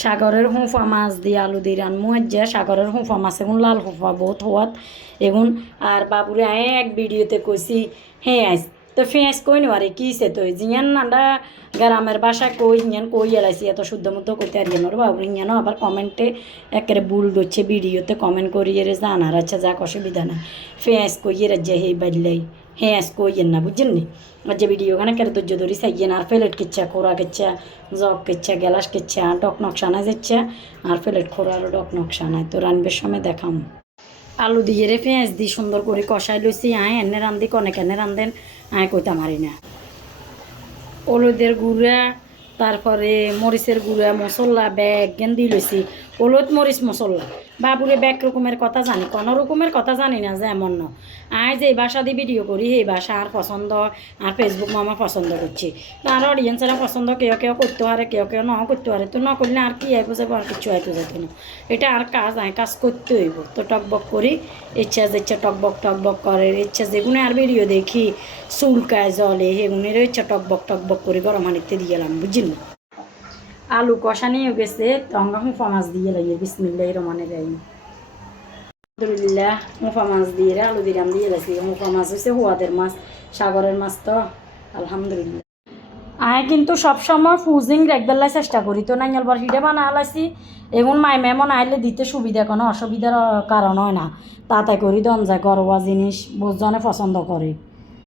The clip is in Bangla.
সাগরের হুঁফা মাছ দিয়ে আলু দিয়ে রানমু যে সাগরের হুঁফা মাছ এখন লাল হুঁফা বহুত হওয়াত এখন আর বাবুরে আয় এক ভিডিওতে কইছি হেঁয়াজ তো ফেঁয়াজ কই নেওয়ারে কিসে তো জিয়ান নান্ডা গ্রামের বাসা কই হিয়ান কই এলাইছি এত শুদ্ধ মতো কইতে আর ইয়েন বাবু হিয়ানো আবার কমেন্টে একেবারে ভুল করছে ভিডিওতে কমেন্ট করিয়ে রে জানার আচ্ছা যাক অসুবিধা নাই ফেঁয়াজ কইয়ে রাজ্যে হে বাড়লাই হেঁয়াজ কইয়েন না বুঝছেন নি যে ভিডিও খানে কেন ধৈর্য ধরি চাইয়েন আর প্লেট কিচ্ছা খোরা কিচ্ছা জগ কিচ্ছা গ্যালাস কিচ্ছা ডক নকশানা যাচ্ছে আর প্লেট খোরার ডক নকশানায় তো রানবের সময় দেখাম আলু দিয়ে রে পেঁয়াজ দিয়ে সুন্দর করে কষাই লইছি আয় এনে রান্ধি কনেক এনে রান্ধেন আয় কইতাম হারি না হলুদের গুঁড়া তারপরে মরিচের গুঁড়া মশলা ব্যাগ গেন দিয়ে লইছি হলুদ মরিচ মশলা বাবুরে ব্যাগ রকমের কথা জানি কোনো রকমের কথা জানি না যে এমন ন আয় যে বাসা দিয়ে ভিডিও করি এই বাসা আর পছন্দ আর ফেসবুক মামা পছন্দ করছি আর অডিয়েন্সরা পছন্দ কেউ কেউ করতে পারে কেউ কেউ ন করতে পারে তো ন করলে আর কি আইব যাবো আর কিছু আইতে যেত না এটা আর কাজ আয় কাজ করতে হইব তো টকবক করি ইচ্ছা যে টকবক করে ইচ্ছা যেগুলো আর ভিডিও দেখি চুলকায় জলে সেগুনের ইচ্ছা টকবক করে গরম হানিতে দিয়ে গেলাম বুঝলি আলু কষা নিয়ে গেছে তঙ্গা হুঁফা মাছ দিয়ে লাগে বিসমিল্লাহির রহমানির রহিম আলহামদুলিল্লাহ হুঁফা মাছ দিয়ে আলু দিরাম দিয়ে লাগছি হুঁফা মাছ হচ্ছে হুয়াদের মাছ সাগরের মাছ তো আলহামদুলিল্লাহ আয় কিন্তু সবসময় ফুজিং রেখবেলায় চেষ্টা করি তো নাইয়াল বার হিডে বানা আলাইছি এখন মাই মেমন আইলে দিতে সুবিধা কোনো অসুবিধার কারণ হয় না তাতে করি দম যায় ঘরোয়া জিনিস বোঝনে পছন্দ করে